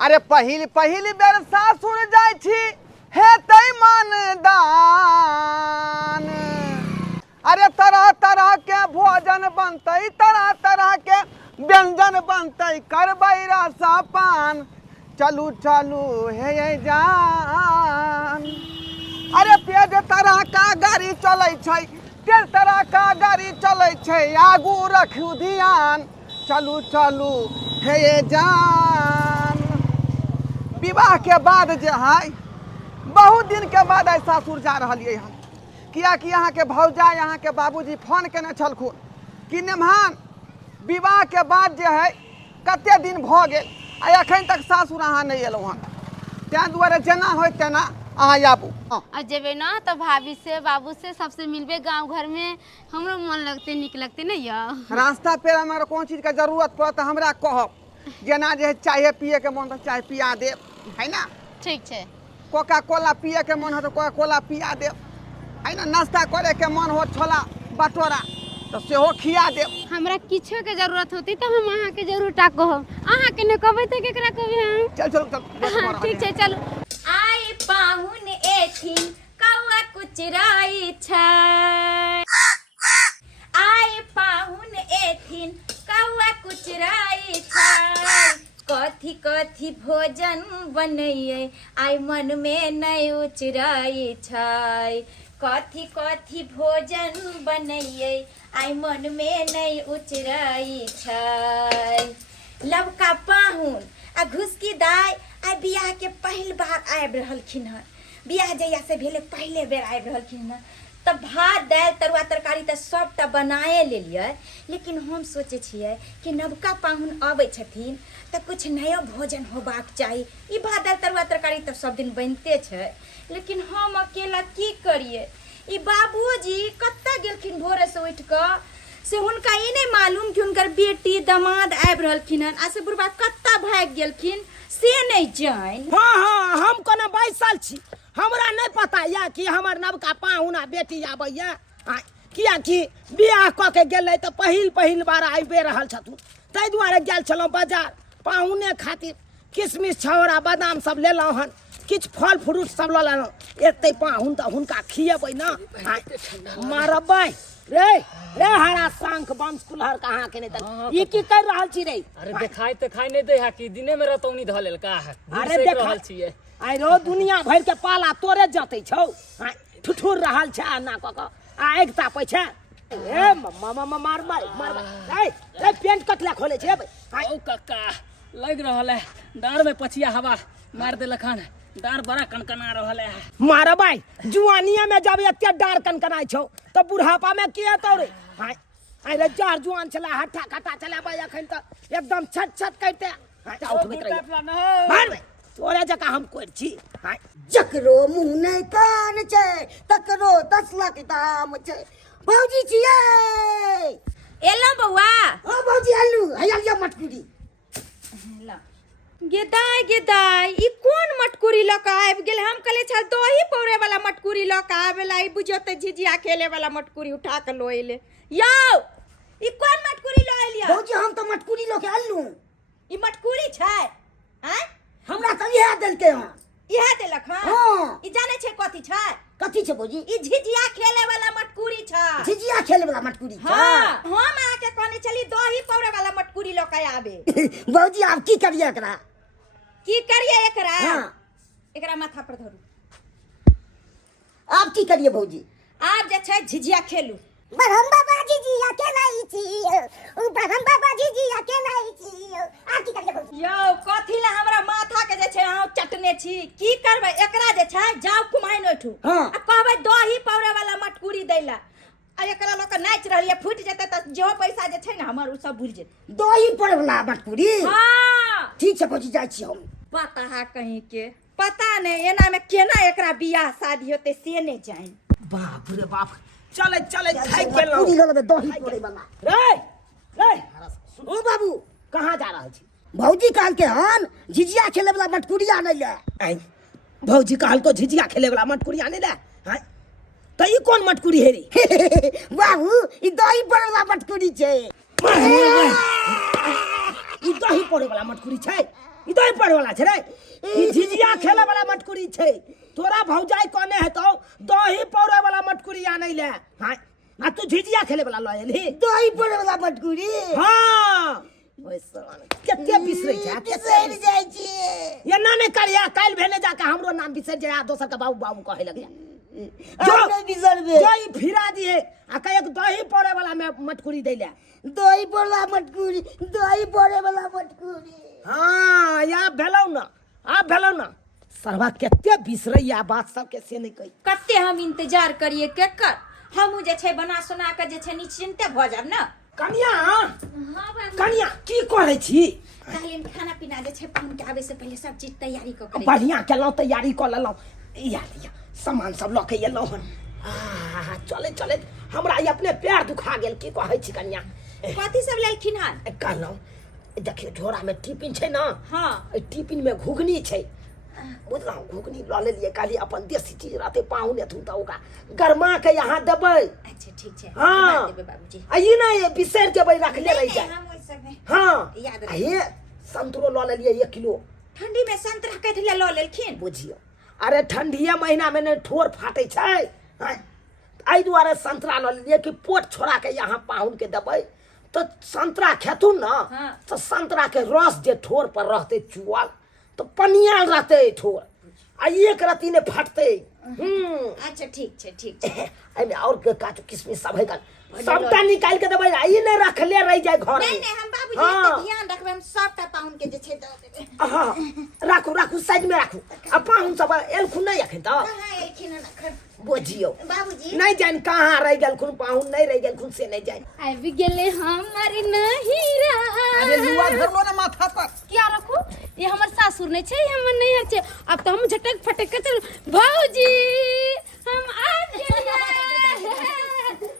अरे पहिल बेर सासुर जाय छी हेतै मानदान। अरे तरह तरह के भोजन बनतै, तरह तरह के व्यंजन बनतै, करबै रसपान। चलू चलू हे जान। अरे तेज तरह का गाड़ी चलै छै, तेज तरह का गाड़ी चलै छै, आगू रखू ध्यान। चलू चलू हे जान। विवाह के बाद जे है बहुत दिन के बाद आई सासुर जा रहिए हम, कियाकि यहाँ के भौजाई यहाँ के बाबूजी फोन केने छलखुन कि नेमान विवाह के बाद जे है कते दिन भ गेल आ अखन तक सासुर अहाँ नहीं एलौ हन। तैं दुआरे जेना होय तेना अहाँ आबू। जेबे ना तो भाभी से बाबू से सबसे मिलबे, गांव घर में हमरो मन लगते निक लगते नहीं या। रास्ता पे हमारा कौन चीज के जरूरत पड़त हमरा कहब, जेना जे चाय पिए के मन तो चाय पिया दे, है ना। ठीक है। कोका कोला पिए के मन हो तो कोका कोला पिया दे, है ना। नाश्ता करे के मन हो छोला भटोरा तो सेहो खिया दे। हमरा किछो के जरूरत होती तो हम अहाँ के जरूर टा कहब, अहाँ के न कहबै तो केकरा कहबै हम। चल चल चल। ठीक है चलो। आई पाहुन एथिन कौआ कुचराई छै, आई पाहुन एथिन कौआ कुचराई छै। कथी कथी भोजन बनैये आई मन में नहीं उचराई छै। कथी कथी भोजन बनैये आई मन में नहीं उचराई छै। लवका पाहुन आ घुसकी दाई आई बियाह के पहिल बार आबि रहलखिन हन। बियाह जहिया से भेले पहले बेर आबि रहलखिन हन। तब भात दालि तरुआ तरकारी तऽ सबटा बनाए लेलिए, लेकिन हम सोचे छियै कि नवका पाहुन आबै छथिन तऽ कुछ नयो भोजन होबाक चाही। ई भात दालि तरुआ तरकारी तऽ सब दिन बनिते छै, लेकिन हम अकेला की करिए। ई बाबूजी कत्ता गेलखिन भोरे से उठ कऽ, से हुनका ई नहीं मालूम कि हुनकर बेटी दामाद आबि रहलखिन हन, आ से बुढ़बा कत्ता भागि गेलखिन से नहीं जान। हाँ हाँ हम कोना बैसल छी, हमरा नहीं पता या कि हमर नवका पाहुना बेटी आबैया। कियाकि बियाह कऽ के गेलै तऽ पहिल बार आबि रहल छथुन, ताहि दुआरे गेल छलहुँ बाजार पाहुने खातिर। किशमिश छौड़ा बादाम सब लेलहुँ हन, किछु फल फ्रूट सब लऽ लेलहुँ। एते पाहुन तऽ हुनका खियेबै ना, मारबै रे रे हरा शंख बंश कुल्हर कहाँ के नहीं तक ये की कर रहल छी रे। अरे देखाई नहीं दे है कि दिने में रतौनी ध लेल का है। अरे देख रहल छिए आई रो दुनिया भर के पाला तोरे जते छौ, ठुठुर रहल छै ना क क आग तापै छै। ए मार मार मार रे रे पेंट कतला खोले छै बे। ओ कक्का लग रहल है डार में पछिया हवा मार देलखन, डार बड़ा कनकना रहल है। मार भाई जुआनिया में जब एते डार कनकनाई छौ तो बुढ़ापा में के हेतौ रे। आई रे चार जुआन छला हट्ठा कटा चला भाई अखन त एकदम छट छट करते उठबैत रही। मार बे तोरे जका हम कोइ छी। जकरो मुंह नहीं कान छै तकरो 10 लाख दाम छै। भौजी छियै एलो बौआ। हां भौजी आलू हैया मटकुरी। गेदाई गेदाई ई कोन मटकुरी ल के आबि गेल। हम कहले छल दही पौरे वाला मटकुरी ल के आबेला, ई बुझियो त झिझिया खेले वाला मटकुरी उठा के लो एले। यौ ई कोन मटकुरी ल एलिया। भौजी हम तो मटकुरी ल के आलू। ई मटकुरी छै हैं? हमरा त इहे देलकै हन। इहे देलक हन? हां ई जाने छै कथी छै? कथी छै भौजी? ई झिझिया खेले वाला मटकुरी छै। झिझिया खेले वाला मटकुरी छै? हां हम आके कहने छली दही पौरे वाला मटकुरी ल के आबे। भौजी आब की करिए एकरा? की करिए एकरा? हां एकरा माथा पर धरू। आब की करिए भौजी? आब जे छै झिझिया खेलू। बरहम बाबा झिझिया खेलाई छी, बरहम बाबा झिझिया खेलाई छी। आब की करिए भौजी? यौ कथी ला हमरा माथा के जे छै अहाँ चटने छी? की करबै एकरा जे छै जाउ कुमाइन ओठू आ कहबै दही पौरे वाला मटकुरी दैला। आ एकरा ल के नाच रहलिए, फुट जेतै त जो पैसा जे छै ना हमर उ सब बुझ जेतै। दही पड़े वाला मटकुरी? हां ठीक छै भौजी जाइ छी हम। पता है कहीं के पता नहीं एना में केना एकरा बियाह शादी होते से नहीं जान। बाप रे बाप चले चले खाई गेलौ। पूरी ल लेबे दही पड़े वाला। रे रे ओ बाबू कहाँ जा रहल छी? भौजी कहल के हन झिझिया खेले वाला मटकुरी आनै ले। आई भौजी कहल को झिझिया खेले वाला मटकुरी आने ले। हां त ई कोन मटकुरी है रे? बाबू ई दही पड़े वाला मटकुरी छै। ई दही पड़े वाला मटकुरी छै? ई दही पड़े वाला छै रे ई झिझिया खेले वाला मटकुरी छै तोरा भौजाई कोने है तो दही पड़े वाला मटकुरी आनै ले हां आ तू झिझिया खेले वाला ल एली दही पड़े वाला मटकुरी हां ओइसन कते बिसरै छै बिसरि जाइ छियै एना नै करिया काल भेने जाके हमरो नाम बिसर जाय दोसर के बाबू बाबू कहे लगे हम नहीं बिसरबे जो ई फिरा दिए आ कहे दही पड़े वाला में मटकुरी दै ले दही पड़े वाला मटकुरी दही पड़े वाला मटकुरी हाँ या भेलौ ना आ भेलौ ना सरवा कते बिसरैया बात सब के से नहीं कही कते हम इंतजार करिए केकर हमहू जे छै बना सुना के जे छै निश्चिंते भ जाब न कनिया हां बाबू कनिया की करे छी कहलिन खाना पीना जे छै पाहुन के आवे से पहले सब चीज तैयारी क करे बढ़िया केलौ तैयारी क लेलौ या सामान सब ल के एलौ हन चले चले हमरा ई अपने पैर दुखा गेल की कहै छी कनिया कथी सब लेलखिन हन कहलौ देखियो झोरा में टिफिन छै ना हां ए टिफिन में घुगनी छै बुझलौ घुगनी ल लेलिए काली अपन देसी चीज रहते पाहुन एथुन त ओका गरमा के यहां देबै अच्छा ठीक छै हां देबे बाबूजी आई नहीं बिसर के भाई रख ले रही जाए हम ओइ सब में हां याद रख ये संतरो ल लेलिए 1 किलो ठंडी में संतरा कथि ले ल लेलखिन बुझियो अरे ठंडीया महीना में ने ठोर फाटे छै आई दुआरे संतरा ल लेलिए कि पोट छोड़ा के यहाँ पाहुन के देबै तो संतरा खेथुन ना हाँ। तो संतरा के रस जे ठोर पर रहते चुअल तो पनियाल रहते ठोर आ एक रत्ती ने फटते अच्छा ठीक छै एमे और के काजू किशमिश सब है का सबटा निकाल के देबै आई ने रख ले रह जाए घर नहीं में नहीं हम बाबूजी हाँ। के ध्यान रखबे हम सबटा पाहुन के जे छै द देबे हां राखू साइड में राखू आ पाहुन सब एलखुन नहीं अखन त कहां एलखिन न खर बुझियो बाबूजी नहीं जान कहाँ रह गेलखुन पाहुन नहीं रह गेलखुन से नहीं जान आबि गेले हमर नहिरा अरे लुआ धर लो ना माथा पर क्या रखू ये हमर सासुर नहीं छै हमर नैहर छै अब तो हम झटक फटक के चल भौजी हम आबि गेलिए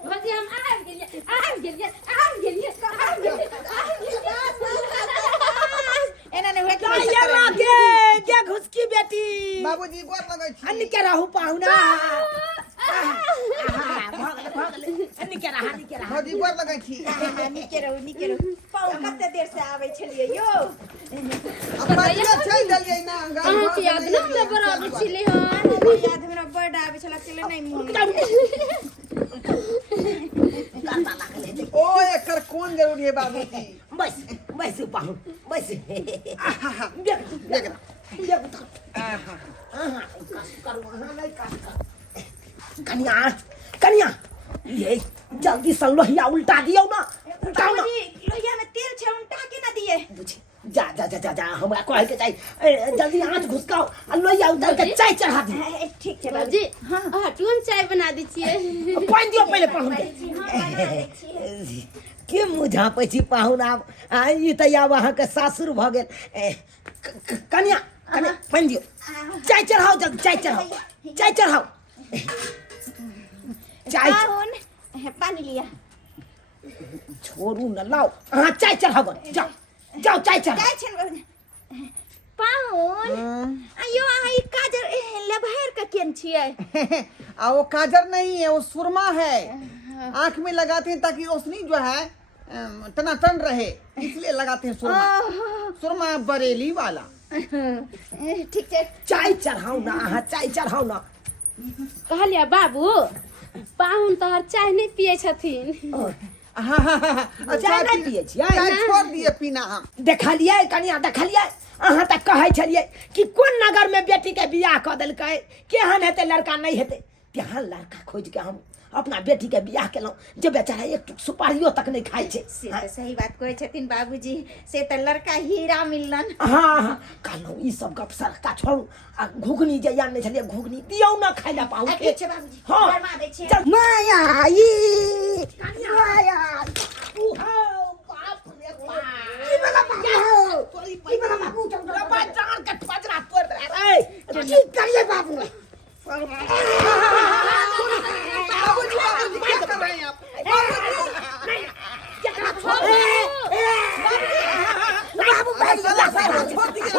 भौजी हम आबि गेलिए एना ने होत ये मां के घुसकी बेटी बाबूजी गोर लगै छी अन्नी के रहू पाहुना अन्नी के रहा बाबूजी गोर लगै छी निके रहू पाहुन कते देर से आबै छलिए यो अब पहिले छै देलियै ना गाम अहाँ के याद न हमरा बराबर छिले हन याद हमरा बड आबै छला केले नहीं मोन ओ एकर कोन जरूरी है बाबूजी बस पाहुन बस देख कनिया ये जल्दी से लोहिया उल्टा दियो ना उल्टाओ ना बाबूजी लोहिया में तेल छै उल्टा के ना दिए बुझी जा हमरा कहे के चाहिए जल्दी हाथ घुसकाओ आ लोहिया उतार के चाय चढ़ा दी ठीक छै भौजी हटू हम चाय बना दै छियै पानी दियो पहले पाहुन के के मुझा पछी पाहुन आब ई त आब अहाँ के सासुर भ गेल कनिया पानी दियो चाय चढ़ाओ जल्दी चाय चढ़ाओ चाय पाहुन पानी लिया छोड़ू न लाओ हाँ चाय चढ़ाओ जाओ चाय चढ़ाओ काय छै पाहुन आयो आहा ई काजर लेभर का केन छियै आ वो काजर नहीं है वो सुरमा है आंख में लगाते हैं ताकि रोशनी जो है टनाटन रहे इसलिए लगाते हैं सुरमा बरेली वाला ठीक छै चाय चढ़ाओ ना हाँ चाय चढ़ाओ ना कहलिया बाबू पाहुन तोहर चाय नहीं पिए छथिन चाय नहीं पिए छियै चाय छोड़ दिए पीना हम देखलिए कनिया देखलिए अहाँ तक कहे छलिए कि कोन नगर में बेटी के बियाह क देलकै केहन हेतै लड़का नहीं हेतै तेहन लड़का खोज के हम अपना बेटी के बियाह केलौं जे बेचारा एक टुक सुपारियो तक नहीं खाई छै से तो सही बात कहै छथिन बाबूजी से तो लड़का हीरा मिललन हाँ कहलौं ई सब गप सरका छोड़ू आ घुगनी जे याद नहीं छलिए घुगनी दियौ ना खाइ ला पाहुन के ठीक छै बाबूजी हाँ गरमा दै छियै माया ई माया बाप रे बाप जान के पजरा तोड़ दे की करिए बाबू बाबूजी क्या कर रहे हैं आप बाबू भाई छोड़ दीजिए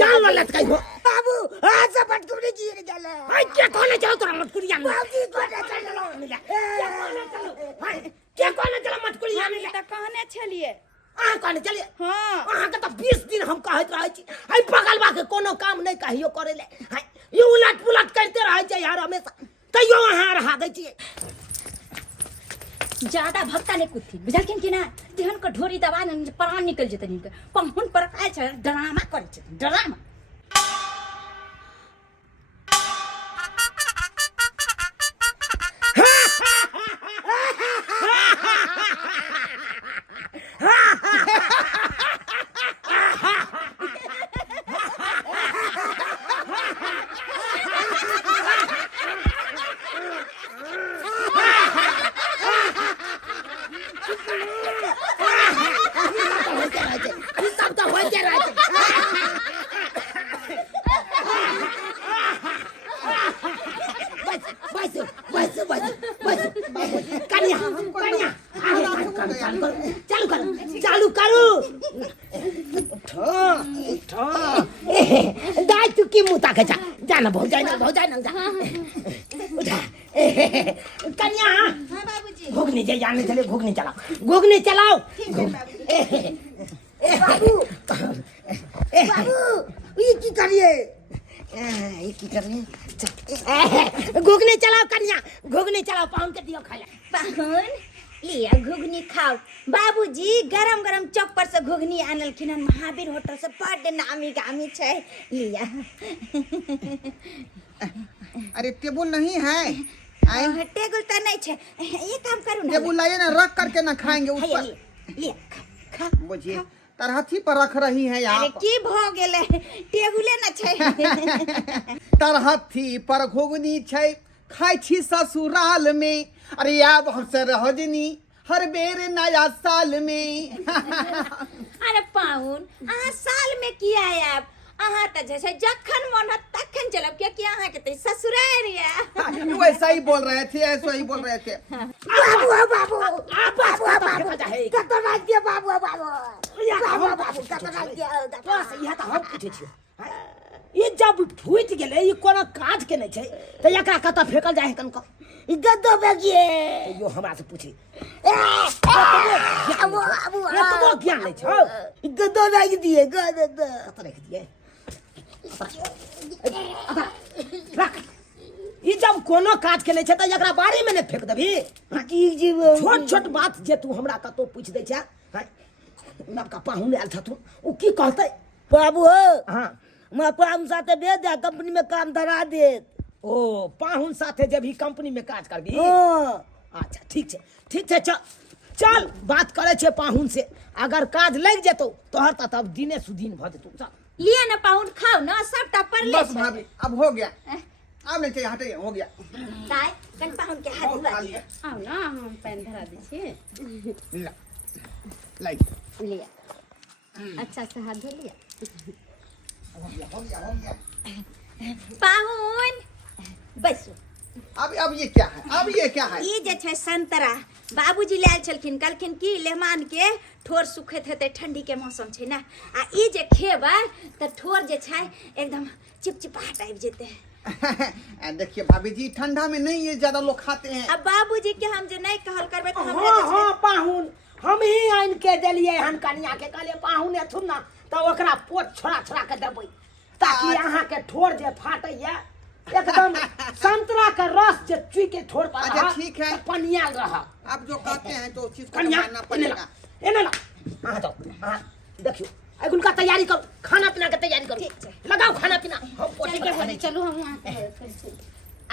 जान वाला कहीं बाबू हाथ से पटकुड़ी गिर गले हाय क्या कोने जाओ तोरा मटकुरिया में बाबूजी कोने चलो क्या कोने चला मटकुरिया छलिए अहाँ कहने चलिए हाँ अहाँ के तो 20 दिन हम कहत रहे छी हई बगलवा के कोनो काम नहीं कहियो करे ले हई ये उलट पुलट करते रहे छै यार हमेशा तैयो अहाँ रहा दै छी ज्यादा भक्ता ले कुथी बुझलखिन कि ना तेहन के ढोरी दबा न प्राण निकल जेतै इनके पाहुन पर आए छै ड्रामा करे छै ड्रामा चालू करू दाई तू की मुंह ताके जा जाना भौजाई ना जा उठा कन्या हां बाबूजी घुगनी जे जाने चले घुगनी चलाओ बाबू ये की करिए घुगनी चलाओ कन्या घुगनी चलाओ पाउन के दियो खाला पाहुन लिया घुगनी खाओ बाबूजी गरम गरम चौक पर से घुगनी आनलखिन महावीर होटल से बड़ नामी गामी छै लिया अरे टेबुल नहीं है टेबुल तो नहीं छै ये काम करू ना टेबुल लाइए ना रख करके ना खाएंगे उस लिया पर लिया खा बुझिए तरहथी पर रख रही है अरे आप की भ गेले टेबुले ना छै तरहथी पर घुगनी छै खाई छी ससुराल में अरे आब हमसे रजनी हर बेर नया साल में अरे पाहुन अहाँ साल में किया आयब अहाँ त जैसे जखन मन हो तखन चलब क्योंकि अहाँ के त ससुराल या वैसा ही बोल रहे थे ऐसा ही बोल रहे थे बाबू कतना के बाबू कतना के बस इहा त हम पूछे छी ये जब फूट गेले ये कोनो काज के नहीं छै त एकरा कत फेकल जाय कनको ई गद्दो बेगिए यो हमरा से पूछी तो ज्ञान नहीं छौ ई गद्दो बेग दिए गद्दो कत रख दिए रख ई जब कोनो काज के नहीं छै त एकरा बारी में ने फेक देबी की जीव छोट छोट बात जे तू हमरा कतो पूछ दे छै नबका पाहुन आयल छथु उ की कहतै बाबू हां मैं पाहुन साथे भेज दे कंपनी में काम धरा दे ओ पाहुन साथे जब ही कंपनी में काज करबी अच्छा ठीक है चल बात करे छे पाहुन से अगर काज लग जेतो तोहर त तब दिने सुदिन भ जेतो चल लिया ना पाहुन खाओ ना सबटा पर ले बस भाभी अब हो गया अब नहीं चाहिए हटे हो गया ताई कन पाहुन के हाथ धुआ दिया आओ ना हम पैन धरा दै छी लाइक लिया अच्छा से हाथ धो लिया हो गया पाहुन बस अब ये क्या है ई जे छै संतरा बाबूजी लायल छलखिन कहलखिन की लेहमान के ठोर सुखैत हेतै ठंडी के मौसम छै ना आ ई जे खेबै त ठोर जे छै एकदम चिपचिपाहट आबि जेतै देखिए भाभी जी ठंडा में नहीं ये ज्यादा लोग खाते हैं अब बाबूजी के हम जे नहीं कहल करबै त हमरा हां हां पाहुन हम ही आइन के देलिए हन कन्या के कहले पाहुन एथुन ना त ओकरा पोट छोड़ा के देबै ताकि अहाँ के ठोर जे फाटैया एकदम संतरा का रस जे चुई के ठोर पर अच्छा ठीक है पनियाल रहा आप जो कहते हैं तो चीज को कन्या मानना पड़ेगा एने ला आ जाओ हां देखियो अगुन का तैयारी करो खाना पीना के तैयारी करो लगाओ खाना पीना हम पोटी के बने चलो हम यहाँ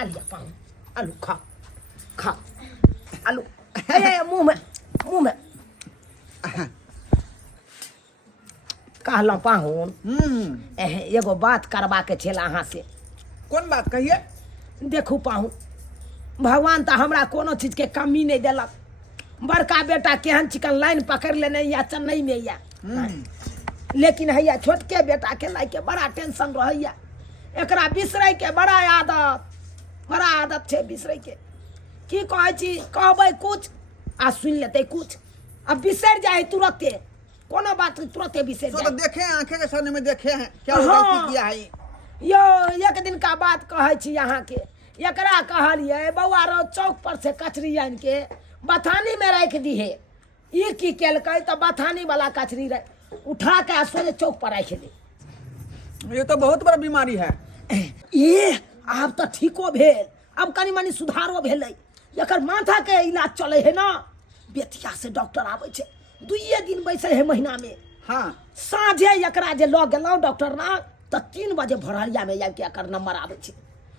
आलू पाऊं आलू खा आलू ए मुंह में कहला पाहुन एगो बात करबा के छेला अहाँ से कौन बात कहिए देखू पाहुन भगवान तो हमरा कोनो चीज के कमी नहीं देलक बड़का बेटा केहन चिकन लाइन पकड़ लेने या चेन्नई में या लेकिन हैया छोटके बेटा के लाई के बड़ा टेंशन रहैया एकरा बिसरै के बड़ा आदत छै बिसरै के की कहै छी कहबै कुछ आ सुन लेते कुछ अब बिसर जाए तुरंते कोनो बात तुरंते बिसर तो जाए देखे हैं आंखें के सामने में देखे हैं क्या गलती किया है यो एक दिन का बात कहै छी अहाँ के एकरा कहलिए बौआ रो चौक पर से कचरी आन के बथानी में रख दी है ये की केलकै तो बथानी वाला कचरी रहे उठा के सोने चौक पर राख दे। ये तो बहुत बड़ा बीमारी है। ये अब तो ठीको भेल, अब कनी मनी सुधारो भेलै। एकर माथा के इलाज चले है ना, बेतिया से डॉक्टर आवे छे, 2 दिन बैसे है महीना में। हाँ साँझे एकरा जे लऽ गेलहुँ डॉक्टर ना तो 3 बजे भोरहरिया में आबि के एकर नंबर आवे छे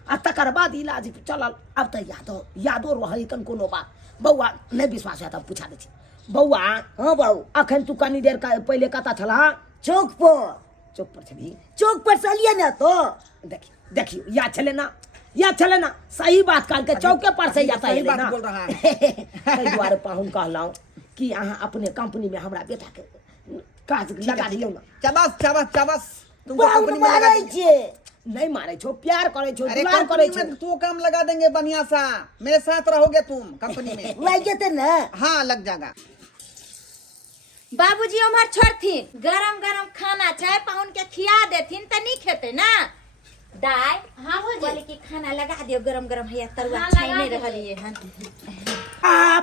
आ तकर बाद इलाज चलल। अब तो यादो रहै कन कोनो बात। बौआ नहीं विश्वास है तब पूछा दे छी। बौआ हाँ बाबू अखन तू कनी देर पहले कता छला? चौक पर चौक पर छली? चौक पर चलिए ना तो देखियो याद चले ना, याद चले ना, सही बात काल के चौके पर से जाता है ना। बोल रहा है। कई द्वारे पाहुन कहलहुँ कि अहाँ अपने कंपनी में हमरा बेटा के काज लगा दियौ ना। चबस चबस चबस तुमको बाबू कंपनी में लगा मारै देंगे। छे। नहीं मारे छो, प्यार करे छो, अरे दुलार करे कंपनी छो। में तू काम लगा देंगे बढ़िया सा, मेरे साथ रहोगे तुम कंपनी में। लग जेते ना। हाँ लग जाएगा। बाबूजी हमार छोड़थिन गरम गरम खाना चाहे पाहुन के खिया देथिन त नहीं खेते ना। दाई हाँ भौजी। बोले कि खाना लगा दियो गरम गरम है तरुआ हाँ, छाई लगा नहीं देते। रहलिए हन।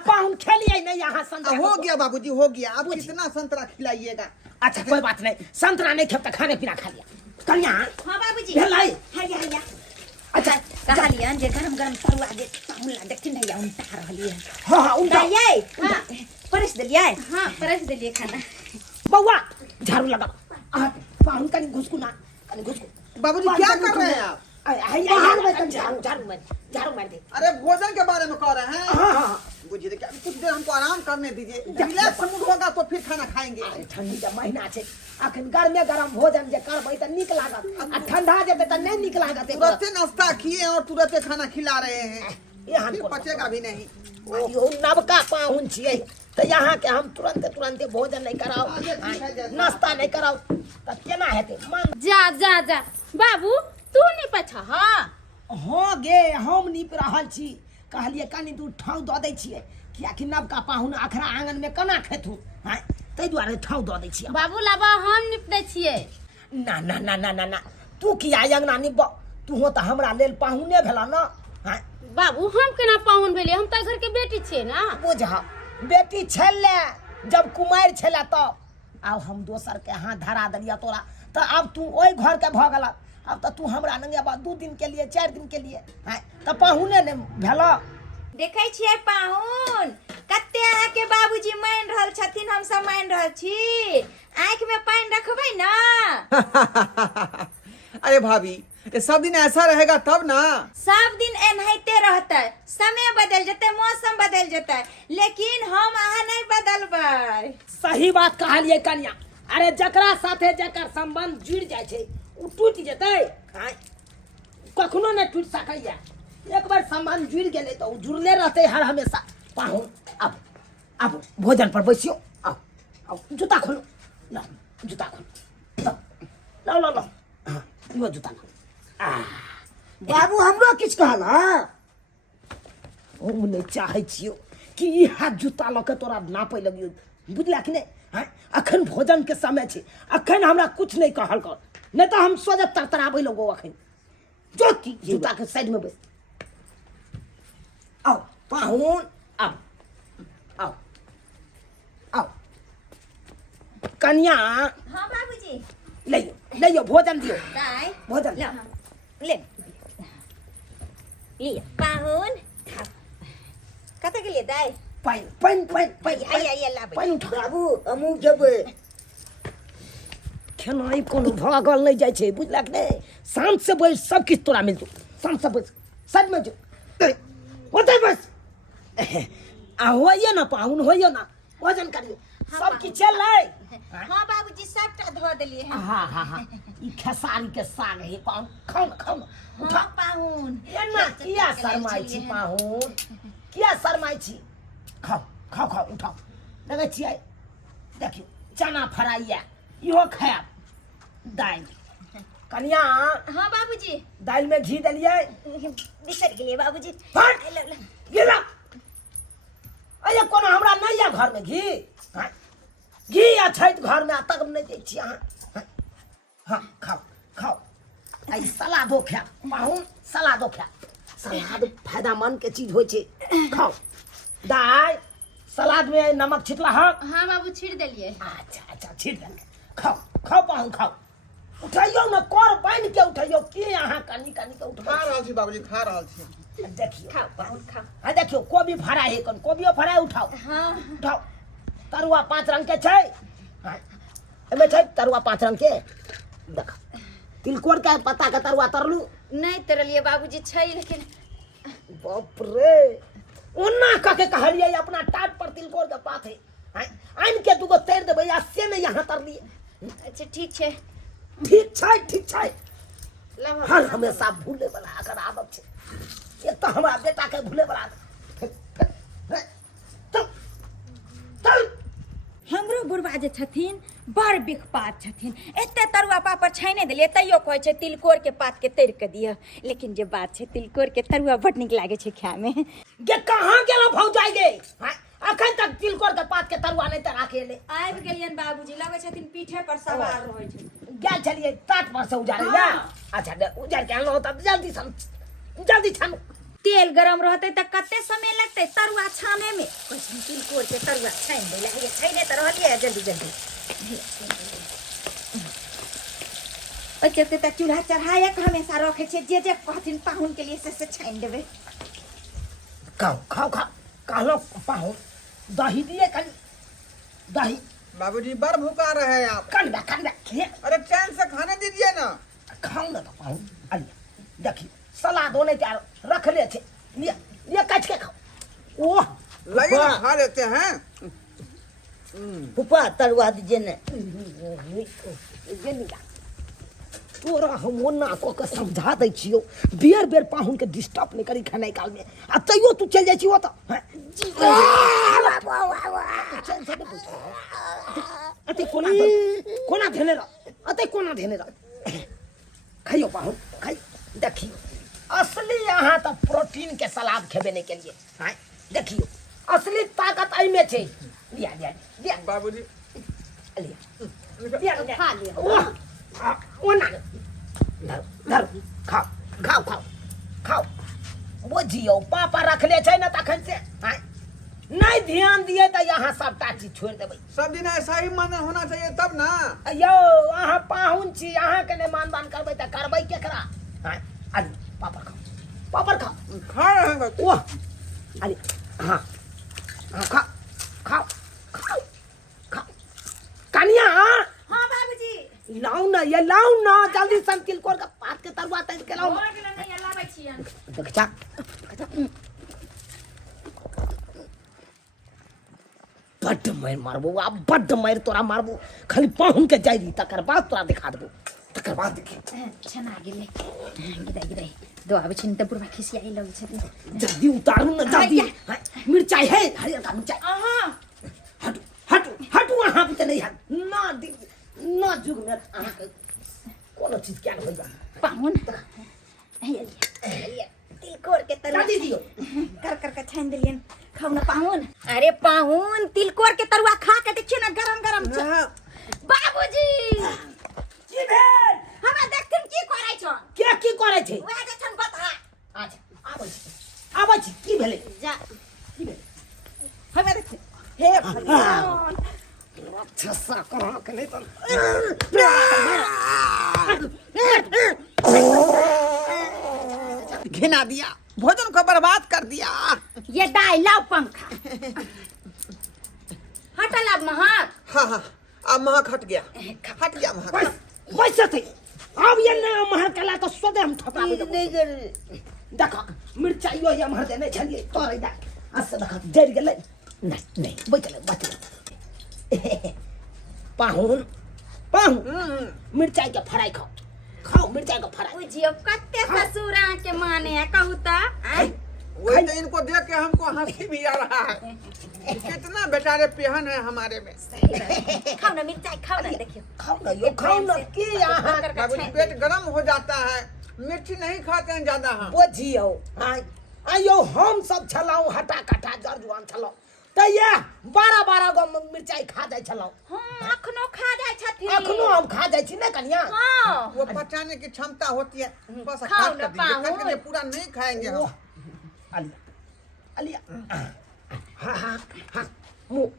पाहुन खेलिए नहीं यहाँ संतरा हो गया बाबूजी हो गया। अब कितना संतरा खिलाइएगा? अच्छा कोई बात नहीं, संतरा नहीं खेता, खाने पीना खा लिया कन्या। हां बाबूजी भेलै? हरिया हरिया अच्छा कहलियन जे गरम गरम तरुआ दे पाहुन ला देखथिन भैया उनटा रहलिए। हाँ हाँ उल्टा। दाई हाँ परस देलिए। हाँ परस दिलिए खाना। बउआ झाड़ू लगा। पाहुन कनी घुसकुना, कनी घुसकु। बाबूजी क्या कर रहे हैं आप? बाहर में झाड़ू मार दे। अरे भोजन के बारे में कह रहे हैं। हाँ हाँ बुझिए क्या, कुछ देर हमको आराम करने दीजिए। रिलैक्स मूड होगा तो फिर खाना खाएंगे। अरे ठंडी के महीना छे, अखन गर्मे गरम भोजन जे करबै त नीक लागत आ ठंडा जेतै त नहीं नीक लागत। तुरंत नाश्ता किए और तुरंत खाना खिला रहे हैं, यहाँ फिर पचेगा भी नहीं। यो नवका पाहुन छियै त यहाँ के हम तुरंत भोजन नहीं कराओ, नाश्ता नहीं कराओ त केना हेतै? मन जा जा जा बाबू तू नहीं पछा। हाँ हो गे हम नीप रहल छी, कहलिए कनी दूर ठाव दऽ दै छियै, कियाकि नवका पाहुन अखरा आंगन में केना खेथु। हाँ ताहि दुआरे ठाव दऽ दै छियै। बाबू लाबा हम निप दै छियै। ना ना ना ना ना ना तू किया अंगना निब? तू हो त हमरा लेल पाहुने भेला ना। हाँ बाबू हम केना पाहुन भेलिए, हम तो घर के बेटी छियै ना। बुझ बेटी छले जब कुमार छले तब, आब हम दोसर के हाथ धरा देलिया तोरा त अब तू ओई घर के भ गेला। अब त तू हमरा नंगे बा 2 दिन के लिए 4 दिन के लिए हाँ त पाहुने ने भेला। देखै छियै पाहुन कते अहाँ के बाबूजी मान रहल छथिन, हम सब मान रहल छी। आँख में पानी रखबै ना। अरे भाभी ये सब दिन ऐसा रहेगा तब ना। सब दिन एनाहिते रहते, समय बदल जते, मौसम बदल जते, लेकिन हम अहाँ नहीं बदलबै। सही बात कहलिए कन्या। अरे जकरा साथे जकर संबंध जुड़ जाय छै उ टूट जेतै? हाँ कखनो नहीं टूट सकैया। एक बार संबंध जुड़ गेलै तो उ जुड़ले रहते हर हमेशा। पाहुन अब भोजन पर बैसियो। आओ जूता खोलो, लो जूता खोलो, लो लो लो हाँ यो जूता लो। बाबू हमरो किछ कहला। हम नहीं चाहे छियो कि ई हाथ जूता लऽ के तोरा नापै लगियो, बुझला कि नहीं? हाँ अखन भोजन के समय छै, अखन हमरा कुछ नहीं कहल कर, नहीं तो हम सोचे तरतराबै लगो अखन। जो की जूता के साइड में बैस। आओ पाहुन आओ आओ आओ कन्या हाँ बाबूजी ले भोजन दियो, दाई भोजन ले ले पाहुन कतऽ गेलियै दाई? पाइन आइया लाबै। पाइन उठा। बाबू हमहूँ जेबै। खेनाई कोनो भागल नहीं जाय छै, बुझला कि नहीं? शांत से बैस, सब किछ तोरा मिलतो। शांत से बैस, सच में जो होते बस। आ होइए ना पाहुन, होइए ना भोजन करियो, सब किछ चलै। हाँ बाबूजी सबटा धो देलिए हैं। हाँ हाँ हाँ ई खेसारी के साग है पाहुन, खाओ ना खाओ ना। उठा हाँ पाहुन एना किया शरमाई छी पाहुन, किया शरमाई छी? खाओ खाओ खाओ उठाओ। देखै छियै देखियो चना फ्राई है, इहो खायब। दालि कन्या हाँ बाबूजी दालि में घी देलियै? बिसर गेलिए बाबूजी। हट गिरा। अरे कोनो हमरा नहीं है घर में घी? हाँ? घी या छैत घर में तक नहीं दै छी अहाँ। हाँ खाओ खाओ। आई सलादो खा पाहुन, सलादो खा। सलाद फायदामंद के चीज होइ छै, खाओ। दालि सलाद में नमक छिटला हाँ हाँ बाबू छीट देलिए। अच्छा छीट दे खाओ खाओ पाहुन खाओ उठाइयो न कर बांध के उठाइयो के यहाँ कनी कनी के खा उठा रहल छी बाबूजी खा रहल छी। देखियो खाओ पाहुन खाओ। हाँ देखियो कोबी फरा है कन कोबियो फरा उठाओ हाँ उठाओ तरुआ 5 रंग के छै हाँ एमे छै तरुआ 5 रंग के देख तिलकोर के पत्ता के तरुआ तरलू नहीं तरलिए बाबूजी छै लेकिन बाप रे ओना कके कहलिए अपना टाट पर तिलकोर के पात है आइन के दुगो तैर देबै आ से ने यहाँ तरलिए। अच्छा ठीक छै ठीक छै हर हमेशा भूले वाला अगर आदत छै ये तो हमरा बेटा के भूले वाला चल हमरो बुढ़बा जे छथिन बड़ बिखपात छथिन एते तरुआ पापड़ छाने देलिए तैयो कहै छै तिलकोर के पात के तैर के दिया लेकिन जे बात छै तिलकोर के तरुआ बड नीक लागे छै खाय में। गे कहाँ गेलो भौजाई गे अखन तक तिलकोर के पात के तरुआ नहीं तरा के ले आबि गेलियन बाबूजी लगे छथिन पीठे पर सवार रहै छै। गेल छलिए टाट पर से उजारे ला अच्छा दे उजार के आनलो त जल्दी छान तेल गरम रहते त कते समय लगते तरुआ छाने में कैसे तिलकोर के तरुआ छान दे लगे छाने त रहलिए जल्दी जल्दी ओके त चूल्हा चढ़ाए के हमेशा रखे छे जे कहथिन पाहुन के लिए से छान देबे। खाओ कहलो पाहुन दही दिए कनी दही बाबूजी बड़ भूखा रहे आप। कन खे अरे चैन से खाने दीजिए ना। खाओ ना तो पाहुन अलिए देखिए सलाद होने त्यार रख ले थे ये कच के खाओ ओह लगे ना खा लेते हैं। फूफा तरुआ दीजिए ने तोरा हम ओना को समझा दै छियो बेर पाहुन के डिस्टर्ब नहीं करी खाने काल में आ तैयो तू चल जाइ छियो त अते कोना धेने रह खाइयो पाहुन खाइ देखियो असली यहाँ तो प्रोटीन के सलाद खेबे नहीं के लिए हाँ देखियो असली ताकत आई में छे लिया बाबूजी लिया खा लिया वो ना धर खाओ बुझियो पापा रख ले छै ना तखन से हाँ नहीं ध्यान दिए तो यहाँ सबटा चीज छोड़ देबै। सब दिन ऐसा ही मन होना चाहिए तब ना। यो अहाँ पाहुन छी अहाँ के ने मानदान करबै त करबै केकरा हाँ अरे पापड़ खाओ खा रहे हैं। वाह अरे हाँ खाओ कनिया हां बाबूजी लाओ ना जल्दी सन तिलकोर का पात के तरुआ तैर के लाओ नहीं लाबै छियन देख चा बड्ड मार मारबो आ बड्ड मार तोरा मारबो खाली पाहुन के जाई तकर बाद तोरा दिखा देबो तकर बाद देखी छना गेले गिदाई दो आबै छिन त बुढ़बा खिसियाई लगै छथिन जल्दी उतारू ना जल्दी मिर्चाई है हरियर का मिर्चाई अहाँ हटू वहाँ पे नहीं हट ना जुग में कोनो चीज क्या होइबा पाहुन तिलकोर के तरुआ जल्दी दियो कर के छान देलियन खाऊ ना पाहुन। अरे पाहुन तिलकोर के तरुआ खा के देखियो ना गरम बाबूजी की भेल हमरा देखथिन की करै छ के की करे छै ओए जे छन बता अच्छा आबै छी की भेलै जा की भेलै हमरा देख हे भगवान राक्षसा कहाँ के नहीं तो घिना दिया भोजन को बर्बाद कर दिया। ये डाई लाओ पंखा हटल अब महक हाँ अब महक हट गया महक। वैसे थे अब ये नया महल कला तो सोदे हम थपा देखा मिर्चाइयो ये महल देने छलिए तोरे दा अस देखा डर गेलै नहीं बचले पाहुन मिर्चाई के फ्राई खाओ मिर्चाई का फ्राई बुझियो कत्ते ससुरा के माने है कहू त वही तो इनको देख के हमको हंसी भी आ रहा है। कितना बेचारे पेहन है हमारे में। खाओ ना मिर्चाई खाओ ना देखियो खाओ ना कि यहाँ बाबूजी पेट गरम हो जाता है मिर्ची नहीं खाते हैं ज्यादा हम। बुझियो आयो हम सब छलाऊ हटा कटा जर जुआन छलाऊ त ये 12 गो मिर्चाई खा जाय छलाऊ हां अखनो खा जाय छथिन अखनो हम खा जाय छी ना कनिया हां वो पचाने की क्षमता होती है बस खाओ काट ना कर दीजिए पाहुन। करके पूरा नहीं खाएंगे हम। अलिया हाँ मुँह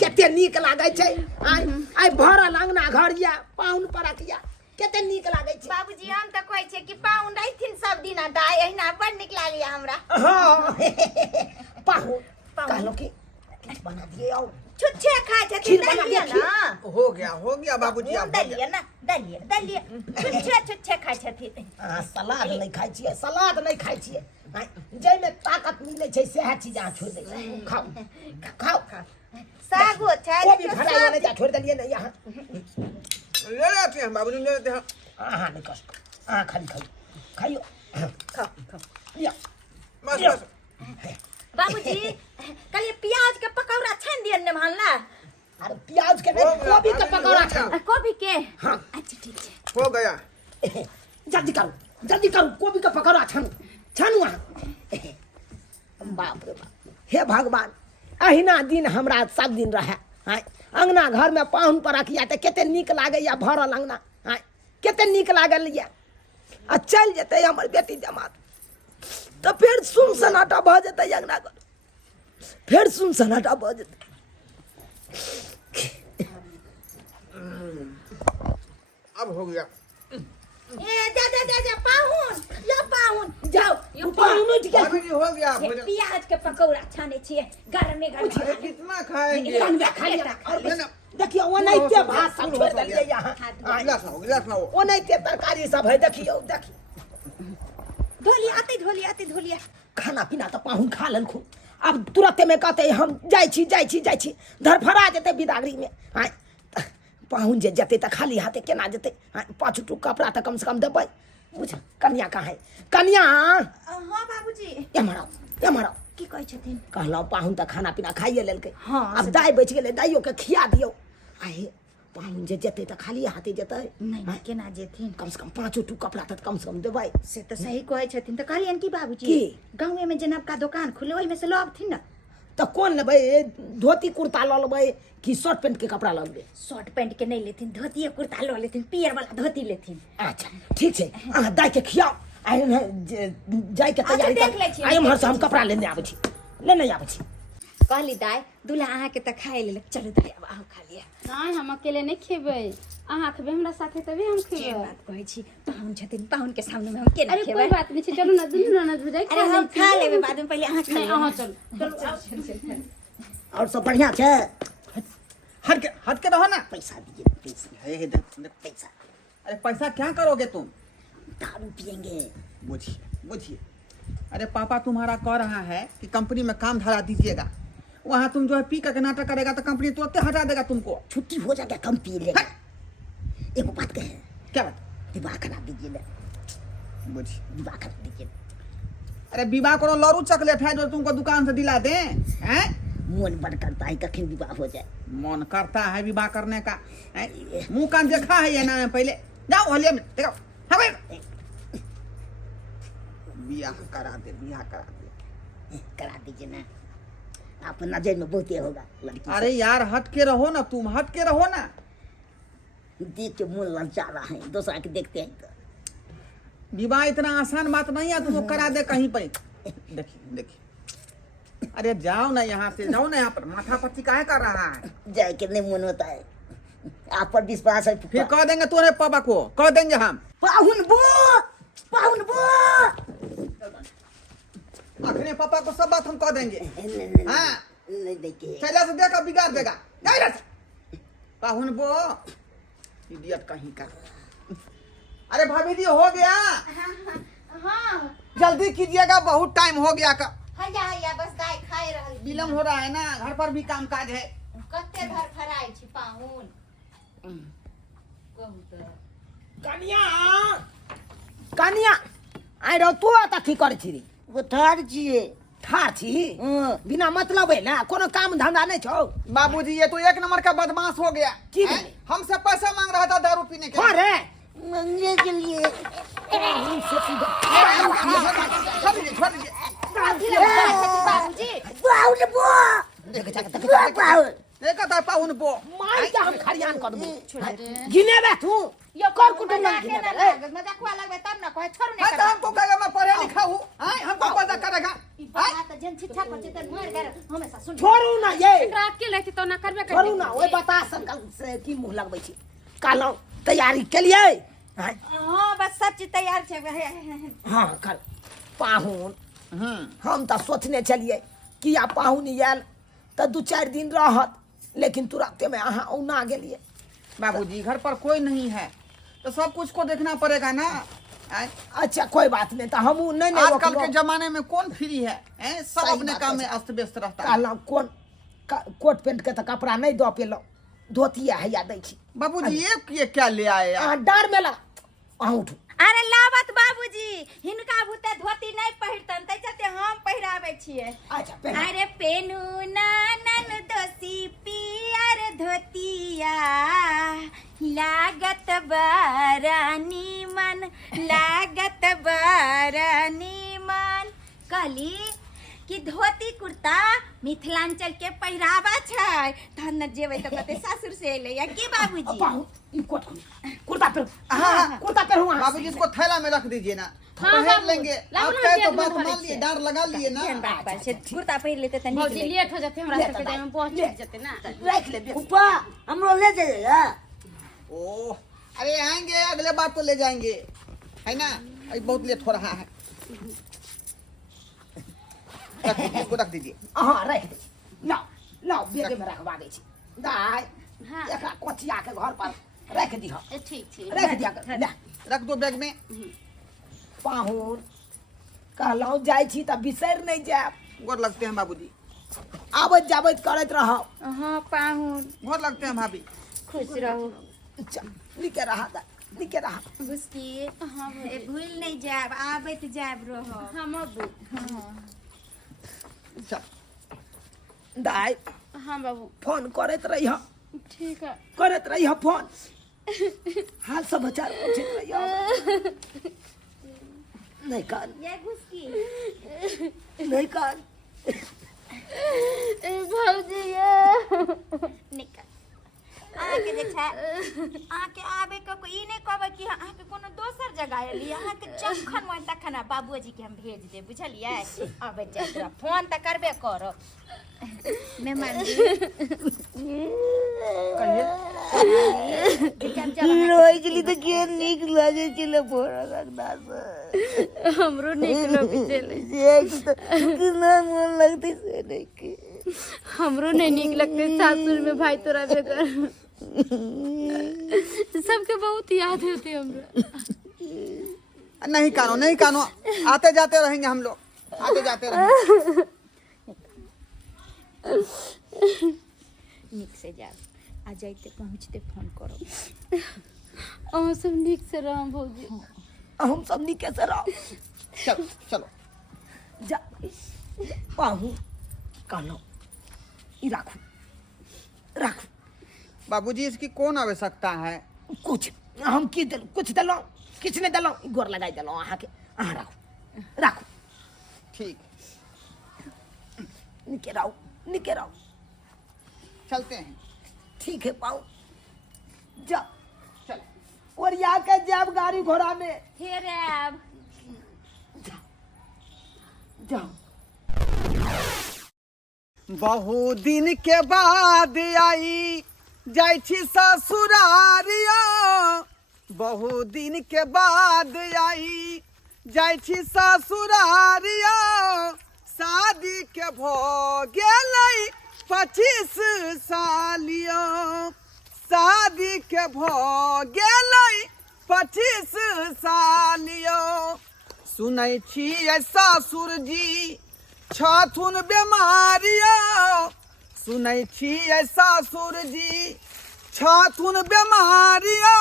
कते नीक लागे छै आइ भरल अंगना घर या पाहुन परक या कते नीक लागे छै बाबूजी हम तऽ कहै छै कि पाहुन रहथिन सब दिन दाय एहिना बड़ नीक लागैया हमरा हाँ पाहुन कहलो कि किछु बना दिए आओ छुच्छे खाय छथिन दलिए ना हो गया बाबूजी आप दलिए ना दलिए छुच्छे खाय छथिन सलाद नहीं खाई छिए सलाद नहीं खाई छिए जाहिमे ताकत मिलै छै सेह चीज अहाँ छोड़ि दै छियै खाओ सागो छै कोई भी खड़ा नहीं जा छोड़ देलिए ना यहाँ ले लेते हैं बाबूजी ले लेते हैं हाँ नहीं कष्ट हाँ खाली खाइयो खाओ लिया बस बाबूजी कल प्याज के पकौड़ा छान दियन ने मानला अरे प्याज के नहीं गोभी के पकौड़ा छान गोभी के हाँ अच्छा ठीक है हो गया जल्दी करो गोभी का पकौड़ा छानू बाप रे बाप हे भगवान अहिना दिन हमरा सब दिन रहे अंगना घर में पाहुन पर रखिया तो केते नीक लागे या भरल अंगना केते नीक लागल या आ चल जेते हमर बेटी जमात तो फिर सुन सन्नाटा भ जेते अंगना घर फिर सुन सन्नाटा भ जेते अब हो गया ए जा पाहुन जाओ पाहुन उठ गया बाबूजी हो गया प्याज के पकौड़ा छाने छिए गरमे अरे कितना खाएंगे देखियो ओनाइते भात सब छोड़ देलिए यहाँ गिलास ना हो ओनाइते तरकारी सब है देखियो धोलिया खाना पीना तो पाहुन खा लेलखुन अब तुरंत में कहते हम जाइ छी धरफरा जेते बिदागरी में पाहुन जे जते तो खाली हाथे केना जेते 5 टुक कपड़ा तो कम से कम देबै बुझ कन्या कहाँ है कन्या हां बाबूजी एमरो की कहै छथिन कहलौ पाहुन तो खाना पीना खाइए लेलकै हाँ, अब दाई बच गेलै दाइयो के खिया दियौ आए पाहुन जे जते तो खाली हाथे जेते नहीं केना जेथिन कम से कम 5 टुक कपड़ा तो कम से कम देबै से तो सही कहै छथिन तो कहलियन की बाबूजी की? गांवे में जनब का दुकान खुले ओहि में से लबथिन ना तो कौन लेबै धोती कुर्ता ल लेबै कि शर्ट पैंट के कपड़ा ल लेबै शर्ट पैंट के नहीं लेथिन धोती कुर्ता लो लेथिन पियर वाला धोती लेथिन अच्छा ठीक छै अहाँ दाइ के खियाओ आइ जाय के तैयारी देख लै छी आइ हमर से हम कपड़ा लेने आबै छी कहली दाय दूल्हा अहाँ के त खाए ले चलू दाय अब अहाँ खा लिया नहीं हम अकेले नहीं खेबै अहाँ खेबै हमरा साथे तभी हम के खेबै बात कहै छी पाहुन छथिन पाहुन के सामने में हम के अरे खेबै कोई बात नहीं छै चलू ना दुनू ननद बुझाई अरे हम खा लेबै बाद में पहले अहाँ खा नहीं लेबै अहाँ चलू और सब बढ़िया छै हट के रहो ना पैसा दीजिए पैसा हे देख पैसा अरे पैसा क्या करोगे तुम दारू पिएंगे बुझिए अरे पापा तुम्हारा कह रहा है कि कंपनी में काम धरा दीजिएगा वहाँ तुम जो है पी करके नाटक करेगा तो कंपनी तुरंत हटा देगा तुमको छुट्टी हो जाएगा कम पी लेगा एक बात कहे क्या बात विवाह करा दीजिए ना बुझिए विवाह करा दीजिए अरे विवाह करो लॉरू चॉकलेट है जो तुमको दुकान से दिला दें हैं मन बड़ करता है कखन विवाह हो जाए मन करता है विवाह करने का मुंह कान देखा है ये ना पहले जाओ हलिया में देखो हाँ भाई बियाह करा दे करा दीजिए ना आपकी नजर में बहुत होगा लड़की अरे यार हट के रहो ना तुम हट के रहो ना देख के मन ललचा रहा है दूसरा के देखते हैं तो विवाह इतना आसान बात नहीं है तुमको करा दे कहीं पर देखिए अरे जाओ ना यहाँ से जाओ ना यहाँ पर माथा पच्ची काहे कर रहा है जाए के नहीं मन होता है आप पर विश्वास है फिर कह देंगे तूने पापा को कह देंगे हम पाहुन बो अपने पापा को सब बात हम कह देंगे हाँ नहीं देखिए चला से देखा बिगाड़ देगा पाहुन बो इडियट कहीं का अरे भाभी जी हो गया हां जल्दी कीजिएगा बहुत टाइम हो गया का हैया बस दाय खाए रहल विलम्ब हो रहा है ना घर पर भी काम काज है कते धर फराई छी पाहुन कहू त कनिया आइ रहो तू आता की करे छी वो ठार छिए ठार छी बिना मतलब है ना कोनो काम धंधा नहीं छौ बाबूजी ये तो एक नंबर का बदमाश हो गया की हैं? बोले? हमसे पैसा मांग रहा था दारू पीने के लिए। अरे मंगे के लिए छोड़ दीजिए बाबूजी पाहुन बो देख जा देखा था पाहुन बो मार के हम खरियान कर दूं गिने बे तू यो कर कुटुम मजाक गिने ना बे लागे मजाक लगबे तब ना कहे छोड़ हां नहीं तो हमको कहेगा मैं पढ़ा लिखा हूं हां हमको मजाक करेगा ई बात जन शिक्षा पर चित मार कर हमेशा सुन छोड़ू ना ये एकरा के लेते तो ना करबे छोड़ू ना ओए बता संकल्प से की मुंह लगबै छी कालो तैयारी के लिए हां बस सब चीज तैयार छे हां कर पाहुन हम तो सोचने चलिए कि आ पाहुन आयल तो 2-4 दिन रहत लेकिन तुरंत में अहाँ औना गेलिए बाबूजी घर पर कोई नहीं है तो सब कुछ को देखना पड़ेगा ना अच्छा कोई बात नहीं तो हम नहीं आजकल के जमाने में कौन फ्री है सब सही अपने बात काम है। में अस्त व्यस्त रहता है कहलहुँ कोन कोट पेंट के तो कपड़ा नहीं दो पेलहुँ धोती हैया दै छी बाबूजी ये क्या ले आए आप? अहाँ डर में ला अहाँ उठू अरे लावत बाबूजी हिनका भूते धोती नहीं पहिरतन तै चलते हम पहिरावे छिए अच्छा पहन अरे पेनू नानन दोसी पियर धोतिया लागत बारानी मन कहली कि धोती कुर्ता मिथिलांचल के पहिरावा छै तहन न जेबै त कते सासुर से एले या की बाबूजी पाहुन ई कोट कुर्ता पहन हाँ। कुर्ता पहनू अहाँ बाबूजी इसको थैला में रख दीजिए ना हाँ, पहन हाँ, लेंगे लाओ आप ना, कहे तो जेब में बात भरे मान लिए छे। डांट लगा लिए ना केहन बात पर छै कुर्ता पहिर लेते त नीक भौजी लगतै लेट हो जाते हमरा सबके जाय में बहुत छूट जते ना रख ले बेटा उपा हमरो ले जाइएगा ओ अरे आएंगे अगले बार तो ले जाएंगे है ना अभी बहुत लेट हो रहा है रख दीजिए, इसको रख दीजिए अहाँ रख दे लाओ लाओ बेगे में रखवा दै छी दाई हाँ। एकरा कोचिया के घर पर रख दिह ठीक छै रख दिया कर ले रख दो बैग में पाहुन कहलहुँ जाइ छी तऽ बिसरि नहि जायब गोर लगते हैं बाबूजी आबैत जाबैत करैत रहब हां पाहुन गोर लगते हैं भाभी खुश रहू चल निके रहा निके रहा बुस्की हां भूल नहीं जाब आबैत जाब रहो हम अब चल दाई हां बाबू फोन करैत रही ठीक है करैत रही फोन हाल समाचार पूछैत रही नहीं कान ये बुस्की नहीं कान भौजी निकल आके जे छै आके आबे क ई नहीं कहबै कि आके कोनो दोसर जगह एली आके जखन मन तखन बाबूजी के हम भेज दे बुझलियै आबे जाय तोरा फोन त करबे करब मेहमान जी रोई चली तो के निक लागे चले फोड़ा लगना से हमरो नीक लगे चले देख तो कितना मन लगती से नहीं के हमरो नहीं नीक लगते सासुर में भाई तोरा बेगर सबके बहुत याद होते हमरा नहीं कानो आते जाते रहेंगे हम लोग आते जाते रहेंगे निक से जा आ जाइते पहुंचते फोन करो अहाँ सब नीक से रह भौजी हम सब निके से रहो चलो चलो जा पाहू कहलहुँ ई राखू राखू बाबूजी इसकी कौन आवश्यकता है कुछ हम की दिल कुछ दिलहुँ किछु नहि दिलहुँ गोर लगाइ दिलहुँ अहाँके अहाँ राखू राखू ठीक निके रहो चलते हैं ठीक है पाऊ जा चलो ओरिया के जाब गाड़ी घोड़ा में फिर आब जाओ बहुत दिन के बाद आई जाइ छी ससुरारिया बहुत दिन के बाद आई जाइ छी ससुरारिया शादी के भ गेलै 25 सालियो शादी के भ गेलै 25 सालियो सुनै छियै सासुर जी छथुन बेमारियो सुनै छियै सासुर जी छथुन बेमारियो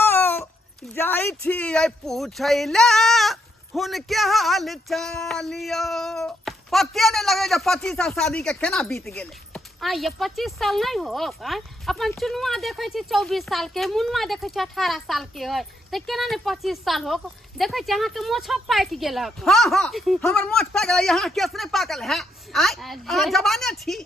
जाइ छियै पूछै ले हुनके हाल चालियो पते नहीं लगे जब 25 साल शादी के केना बीत गेलै आ ये 25 साल नहीं हो अपन चुनुआ देखे छी 24 साल के मुनुआ देखे छी 18 साल के है तो केना ने 25 साल हो देखे छी अहाँ के मोछो पाक गेल है हाँ हमर मोछ पाक गेलै यहाँ केस नहीं पाकल है आय अहाँ जवाने छी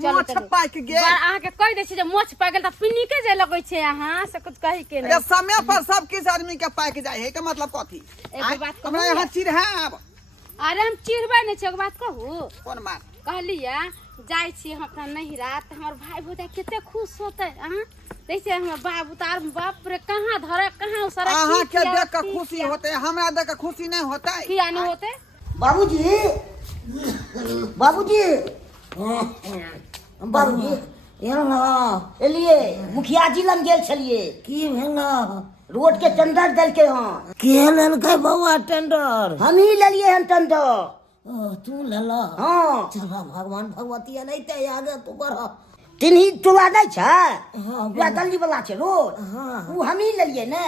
मोछ पाक गेल अहाँ के कह दै छी जे मोछ पाक गेल त पिन्नी के जे लगै छै अहाँ से कुछ कहि के अरे नहीं समय पर सब किस आदमी के पाक जाए है के मतलब कथी एगो बात कहू हमरा यहाँ चिड़ है अब अरे हम चिढ़बै नहीं छै एगो बात कहू कौन बात कहलिया जाय छी हम अपना नहिरा त हमर भाई भौजाई कते खुश होतै अहाँ जैसे हमर बाबू तार बाप रे कहाँ धरे कहाँ उसरा अहाँ के देख के खुशी होते हमरा देख के खुशी नहीं होता किया नहीं होते बाबूजी बाबूजी बाबूजी एलिए मुखिया जी लग गेल छलिए की भेल रोड के टेंडर देलके हँ के लेलकै बौआ टेंडर हम ही लेलिए हन टेंडर तू लेला हाँ चल भगवान भगवती एनाहिते आगे तू बढ़ तिन्ही टोला नहीं छै हाँ, पूरा गली वाला छै रोड हाँ। वो हम ही लेलिए ने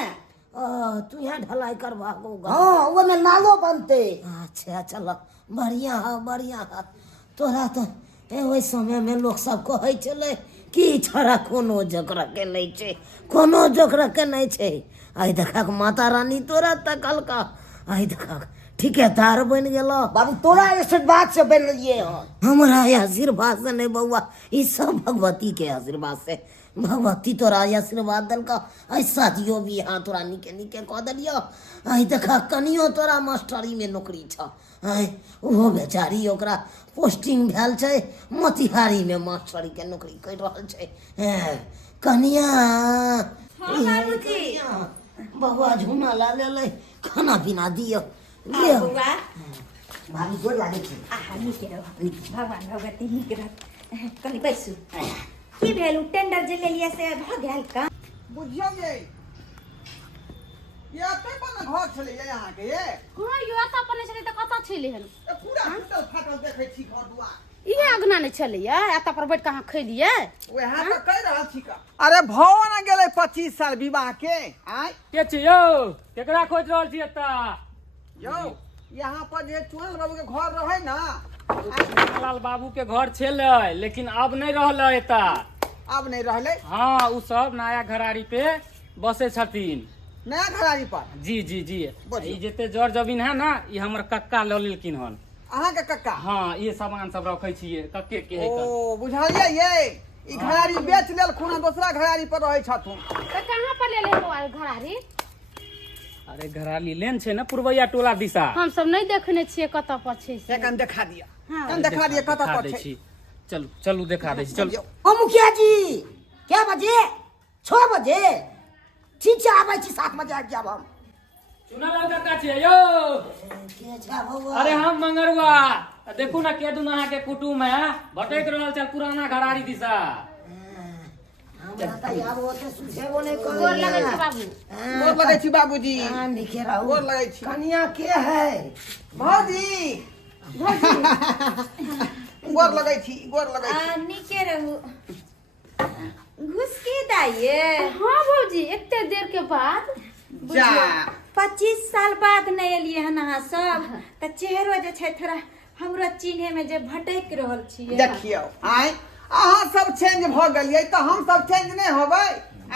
तू यहाँ ढलाई करवा हाँ वो में नालो बनते अच्छा चल बढ़िया है बढ़िया है तोरा तो ओहि समय में लोग सब कहै छलै कि छोरा कोनो जोकरा के नहीं छै कोनो जोकरा के नहीं छै आई देखा माता रानी तोरा तकलका आई देखा ठिकेदार बन गेलो बाबू तोरा आशीर्वाद से बनलिए हँ हमरा आशीर्वाद से नहीं बउआ ई सब भगवती के आशीर्वाद से भगवती तोरा आशीर्वाद देलका ऐसा दियो भी यहाँ तोरा निके निके कह दिलियो आई देखा कनियो तोरा मास्टरी में नौकरी छ आई ओहो बेचारी ओकरा पोस्टिंग भेल छै मोतिहारी में मास्टरी के नौकरी कर रहल छै कनिया बउआ झुमा ला ले खाना पीना दियो ले बउआ भाभी गोर लागे छै नीक रह भगवान भगवती नीक रह कनी बैसू की भेल उ टेंडर जे लेलिए से भ गेल का बुझियो ये एते बन घर छले यहाँ के ये हां यो एता पने छलै त कता छलै हन ए पूरा टूटल फाटल देखै छी घर दुआर इहे अगना नहीं छलैया एता पर बैठ के अहाँ खैलिए ओहे तो कह रहल छी का अरे भव न गेले 25 साल विवाह के आय के छी यौ केकरा खोज रहल छी एता यौ यहाँ पर जे चुनल बाबू के घर रहे ना लाल बाबू के घर छलै लेकिन अब नहीं रहल एता अब नहीं रहले हाँ उ सब नया घरारी पे बसे छथिन नया घरारी पर जी जी जी बोलिए। ई जेते जड़ जमीन है ना ये हमर कक्का ल लेलकिन हन अहाँ के कक्का हाँ ये सामान सब रखे छिए कक्के के है कर ओ बुझलिए ये ई घरारी बेच लेल खुना दूसरा घरारी पर रहे छथुन त कहां पर ले ले मोबाइल घरारी अरे घराली लेन छै ना पूर्वैया टोला दिशा हम सब नहीं देखने छिए कता पर छै से एकन देखा दिया हाँ। कन देखा दिया कता देखा पर दै छै छी चलू चलू देखा दै छी चलू ओ मुखिया जी क्या बजे 6 बजे ठीक छै आबै छी 7 बजे आबि जाब हम चुना लाल काका छियै यौ के छा बउआ अरे हम मंगरुआ देखू ना के दुन अहाँ के कुटुम है भटक रहल छै पुराना घरारी दिशा हमरा त आब ओते सुझेबो नहीं गोर लगै करे छै बाबू गोर लगै छी बाबूजी निके रहू गोर लगै छी कनिया के है भौजी गोर लगै छी नीके रहू घुस के दाइए हां भौजी एते देर के बाद जा 25 साल बाद नहीं एलिए हन अहाँ सब त चेहरो जे छै थोड़ा हमरो चिन्हे में जे भटक रहल छियै देखियो आय अहाँ सब चेंज भ गेलिए त हम सब चेंज नहीं होबै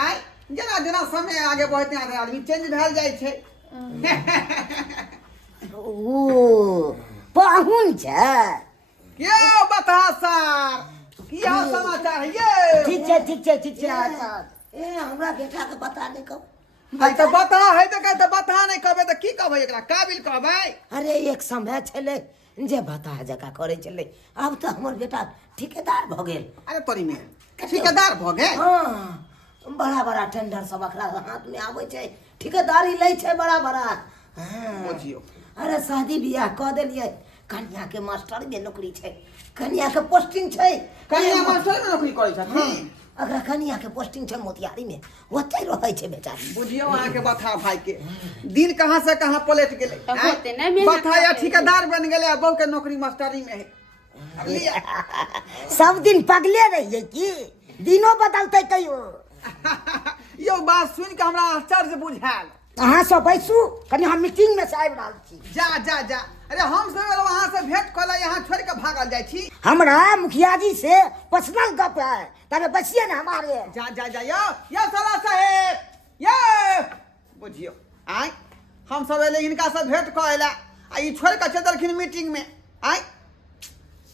आय जेना जेना समय आगे बढ़ते आदमी चेंज भेल जाइ छै ओ पाहुन छै क्यों बता सर क्या समाचार है ये ठीक छै ए हमरा बेटा के बता नहीं कब आई तो बता है तो बता नहीं कहबे तो की कहबे एकरा काबिल कहबे अरे एक समय छले जे बता जका करे छले अब तो हमर बेटा ठेकेदार भ गेल अरे तोरी में ठेकेदार भ गए हाँ बड़ा बड़ा टेंडर सब अखरा हाथ में आवे छै ठेकेदारी ले छै बड़ा बड़ा हाँ। बुझियो अरे शादी बियाह कह देलिए कन्या के मास्टर में नौकरी छै कन्या के पोस्टिंग छै कन्या मास्टर में नौकरी करे छथिन अगर कन्या के पोस्टिंग छै मोतिहारी में ओते रहे छै बेचारी बुझियो अहाँ के बता भाई के दिन कहां से कहां पलट गेले तो होते नहीं मेहनत बता या करते। ठेकेदार बन गेले अब के नौकरी मास्टरी में है अब लिया सब दिन पगले रहिए की दिनो बदलते कहियो यो बात सुन के हमरा आश्चर्य बुझायल अहाँ सब बैसू कनी हम मीटिंग में से आबि रहल छी जा जा जा अरे हम सब वहां से भेंट कला यहाँ छोड़ के भागल जाय छी हमरा मुखिया जी से पर्सनल गप है तबे बसिए ना हमारे जा जा जा यो साला साहेब ये बुझियो आय हम सब एले इनका से भेंट कला आ ई छोड़ के चलखिन मीटिंग में आय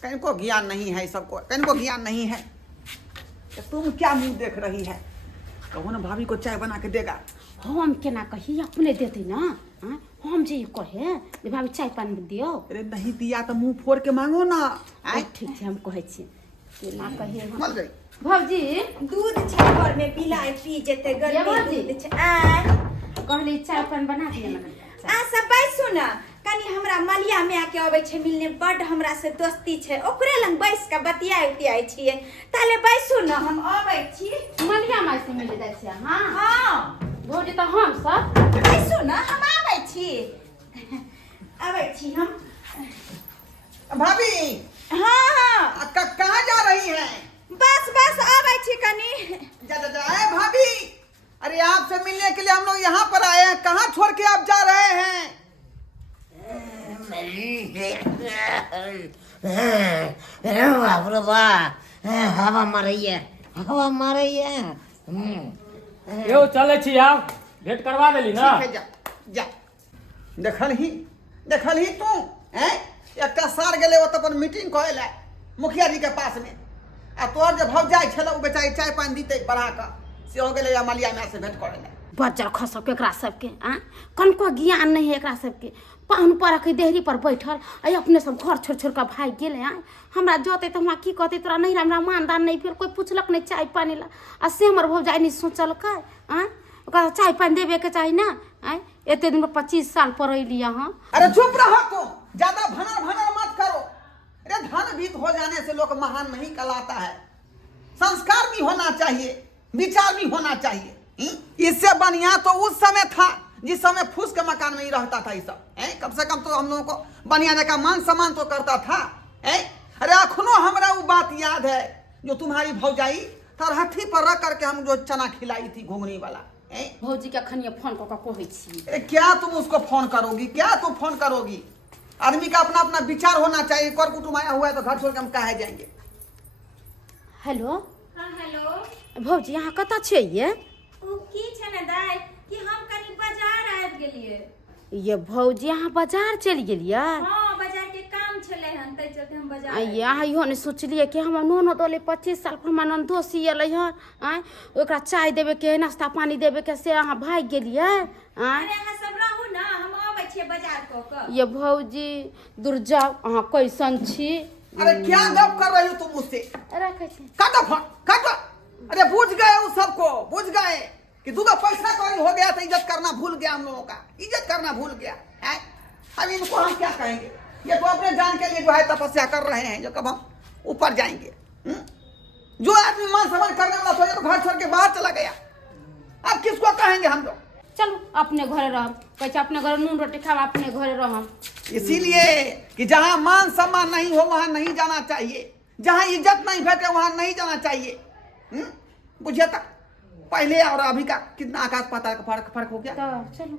कहीं को ज्ञान नहीं है सबको, कहीं को ज्ञान नहीं है। तो तुम क्या मुंह देख रही है? कहो ना भाभी को चाय बना के देगा। हम केना कही अपने देते ना, हाँ? हम जे कहे जे भाभी चाय पानी दियो। अरे नहीं दिया तो मुंह फोड़ के मांगो ना। ठीक है हम कहै छी केना कहिए हम। मर गई भौजी दूध छै घर में पिलाए पी जेते ये गर्मी बाजी। दूध छै आ कहली चाय पानी बना दिए ना। आ सब बैस सुन कनी हमरा मलिया में आके अबै छै मिलने, बड हमरा से दोस्ती छै, ओकरे लंग बैस के बतियाइ उतियाइ छियै। ताले बैसु न हम अबै छी। मलिया माय से मिल जाइ छै। हां हां भौजी तो हम सब बैसु न हम आबै छी। आबै छी हम। भाभी हां हां कहाँ जा रही है? बस बस आबै छी कनी। जा जा जा। अरे भाभी, अरे आपसे मिलने के लिए हम लोग यहाँ पर आए हैं, कहाँ छोड़ के आप जा रहे हैं? बाप रे वाह, हवा मार रही है, हवा मार रही है। यो चले छी आप भेंट करवा देली ना। ठीक है, जा जा। देखल ही तू हैं? एक सार गेले वो तो अपन मीटिंग कहल है मुखिया जी के पास में, आ तोहर जे भौजाई छल उ बेचारी चाय पानी दीते बढ़ा के से हो गेले या मलिया में से भेंट करे ले। बच्चा खसब के एकरा सबके आ कनको ज्ञान नहीं है एकरा सबके। पाहुन पर के देहरी पर बैठल आई अपने सब घर छोड़ छोड़ के भाग गेले। आ हमरा जोते तो हमरा की कहते तोरा नहीं हमरा मानदान नहीं, फिर कोई पूछलक नहीं चाय पानी ला। आ से हमर भौजाई नहीं सोचल का आ ओकरा चाय पानी देबे के चाही ना। आ एते दिन में 25 साल पर अइली हां। अरे चुप रहो तुम, ज्यादा भनर मत करो। अरे धन भीत हो जाने से लोग महान नहीं कहलाता है। संस्कार भी होना चाहिए, विचार भी होना चाहिए। इससे बढ़िया तो उस समय था जिस समय फूस के मकान में ही रहता था। ये सब कम से कम तो हम लोगों को बढ़िया जगह मान सम्मान तो करता था। अरे अखनो हमरा वो बात याद है जो तुम्हारी भौजाई तरहठी पर रख करके हम जो चना खिलाई थी घुंगनी वाला। भौजी के खनिया फोन क कहै छी। अरे क्या तुम उसको फोन करोगी? क्या तुम फोन करोगी? आदमी का अपना अपना विचार होना चाहिए। कर कुटुंब आया हुआ है तो घर छोड़ के हम कहाँ जाएंगे? हेलो हां हेलो भौजी यहाँ कतऽ छियै? ओ की छै ने दाई कि हम कनी बाजार आबि गेलिए। ये भौजी यहाँ बाजार चलि गेलियै? हां बाजार के काम छले हन तै चलते हम बाजार। यहाँ इहो ने सोचलिए कि हम नोनो दोले 25 साल पर हमर नंदोसी अलै हन। आय ओकरा चाय देबे के नाश्ता पानी देबे के से अहाँ भाग गेलियै। आय अरे अहाँ सब रहू ना, हम आबै छियै बाजार क क। ये भौजी दूर जाओ, अहाँ कैसन छी? अरे क्या गप कर रही हो तुम मुझसे? रखै छी काटो फोन काटो। अरे बुझ गए उस सबको, बुझ गए कि दूसरा पैसा कौड़ी हो गया तो इज्जत करना भूल गया। हम लोगों का इज्जत करना भूल गया है। अब इनको हम क्या कहेंगे? ये तो अपने जान के लिए जो है तपस्या कर रहे हैं, जो कब हम ऊपर जाएंगे। जो आदमी मान सम्मान करने वाला सोचे तो घर छोड़ के बाहर चला गया। अब किसको कहेंगे हम लोग? चलो अपने घरे रहब, कहै अपने घरे नून रोटी खाब, अपने घरे रहब। इसीलिए कि जहाँ मान सम्मान नहीं हो वहां नहीं जाना चाहिए, जहाँ इज्जत नहीं भेटे वहां नहीं जाना चाहिए। बुझे तक पहले और अभी का कितना आकाश पाताल का फर्क हो गया। तो चलो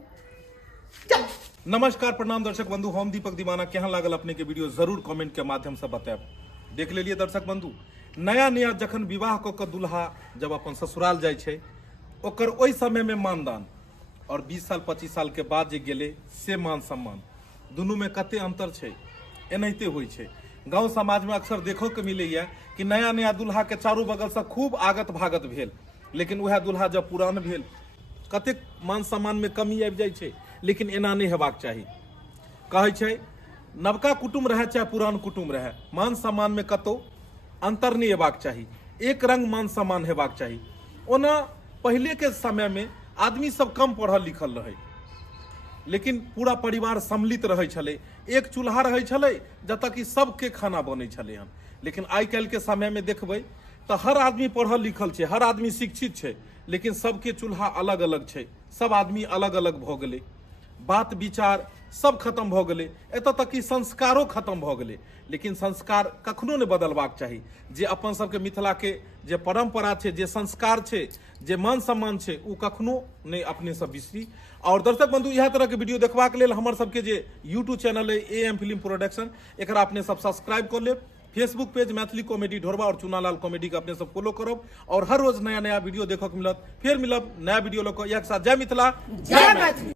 चल। नमस्कार प्रणाम दर्शक बंधु, हम दीपक दीवाना। केहन लागल अपने के वीडियो जरूर कमेंट के माध्यम से बताएब। देख लेलिए दर्शक बंधु, नया नया जखन विवाह क के दुल्हा जब अपन ससुराल जाय छै ओकर ओहि समय में मानदान और 20 साल 25 साल के बाद जे गेले से मान सम्मान दुनू में कते अंतर छै। एनाहिते होइ छै गाँव समाज में अक्सर देखो के मिलैया कि नया नया दुल्हा के चारू बगल से खूब आगत भागत भेल, लेकिन वह दुल्हा जब पुरान भेल कतेक मान सम्मान में कमी आबि जाइ छै। लेकिन एना नहीं हेबाक चाही। कहै छै नवका कुटुम्ब रहे चाहे पुरान कुटुम्ब रहे, मान सम्मान में कतौ अंतर नहीं हेबाक चाही, एक रंग मान सम्मान हेबाक चाही। ओना पहले के समय में आदमी सब कम पढ़ल लिखल रहे, लेकिन पूरा परिवार सम्मिलित रहे छले, एक चूल्हा रहे छले जतऽ कि सबके खाना बनै छले हन। लेकिन आइ काल्हि के समय में देखबै तो हर आदमी पढ़ल लिखल छै, हर आदमी शिक्षित छै, लेकिन सबके चूल्हा अलग अलग छै, सब आदमी अलग अलग भऽ गेलै, बात विचार सब खत्म भऽ गेलै, एतऽ तक कि संस्कारो खत्म भऽ गेलै। लेकिन संस्कार कखनो नहि बदलबाक चाही। जे अपन सबके मिथिला के जे परंपरा छै, जे संस्कार छै, जे मान सम्मान छै, ओ कखनो नहि अपने सब बिसरी। और दर्शक बंधु, इएह तरह के वीडियो देखबाक लेल हमर सबके जे यूट्यूब चैनल है AM फिल्म प्रोडक्शन, एकरा अपने सब सब्सक्राइब कर लेब। फेसबुक पेज मैथिली कॉमेडी ढोरबा और चुनालाल कॉमेडी के अपने सब फॉलो करब और हर रोज नया नया वीडियो देखो के मिलत। फिर मिलब नया वीडियो लेकर। एक साथ जय मिथिला, जय मैथिली।